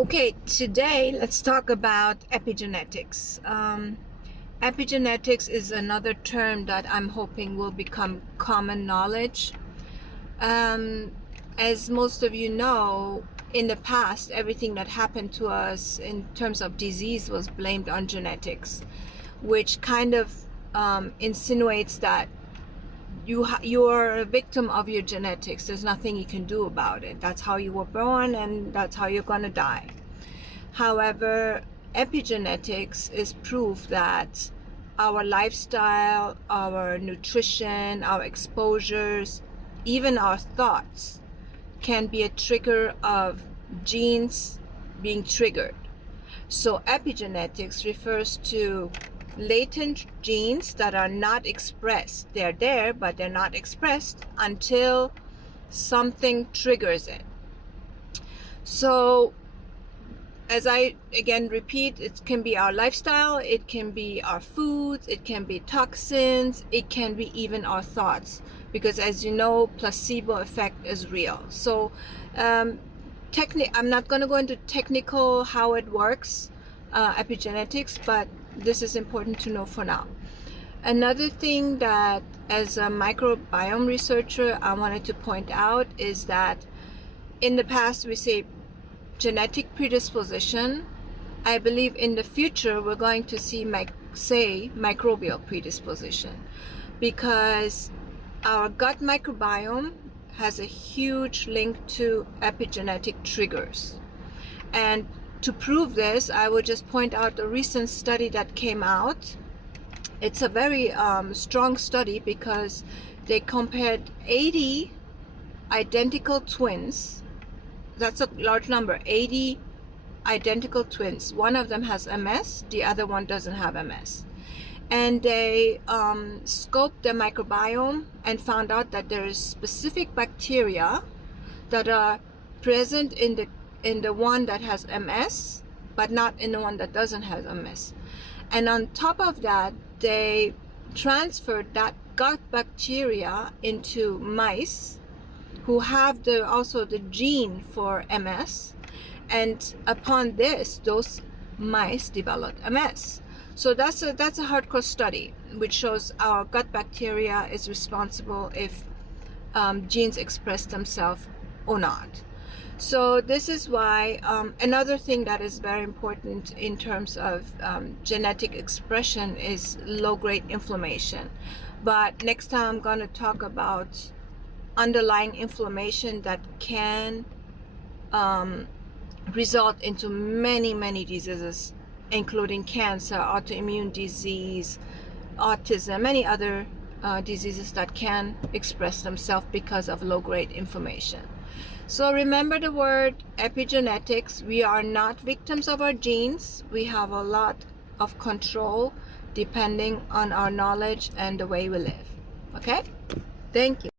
Okay, today let's talk about epigenetics. Epigenetics is another term that I'm hoping will become common knowledge. As most of you know, in the past, everything that happened to us in terms of disease was blamed on genetics, which kind of insinuates that you're a victim of your genetics. There's nothing you can do about it. That's how you were born and that's how you're going to die. However, epigenetics is proof that our lifestyle, our nutrition, our exposures, even our thoughts can be a trigger of genes being triggered. So epigenetics refers to latent genes that are not expressed. They're there, but they're not expressed until something triggers it. So as I again repeat, it can be our lifestyle, it can be our foods, it can be toxins, it can be even our thoughts, because as you know, placebo effect is real. So I'm not going to go into technical how it works, epigenetics, but this is important to know for now. Another thing that as a microbiome researcher I wanted to point out is that in the past we say genetic predisposition. I believe in the future we're going to see microbial predisposition, because our gut microbiome has a huge link to epigenetic triggers. And to prove this, I would just point out a recent study that came out. It's a very strong study because they compared 80 identical twins. That's a large number, 80 identical twins. One of them has MS, the other one doesn't have MS. And they scoped the microbiome and found out that there is specific bacteria that are present in the one that has MS, but not in the one that doesn't have MS. And on top of that, they transferred that gut bacteria into mice who have also the gene for MS, and upon this, those mice developed MS. So that's a hardcore study which shows our gut bacteria is responsible if genes express themselves or not. So this is why another thing that is very important in terms of genetic expression is low-grade inflammation. But next time I'm going to talk about underlying inflammation that can result into many diseases, including cancer, autoimmune disease, autism, many other diseases that can express themselves because of low-grade inflammation. So remember the word epigenetics. We are not victims of our genes. We have a lot of control depending on our knowledge and the way we live. Okay? Thank you.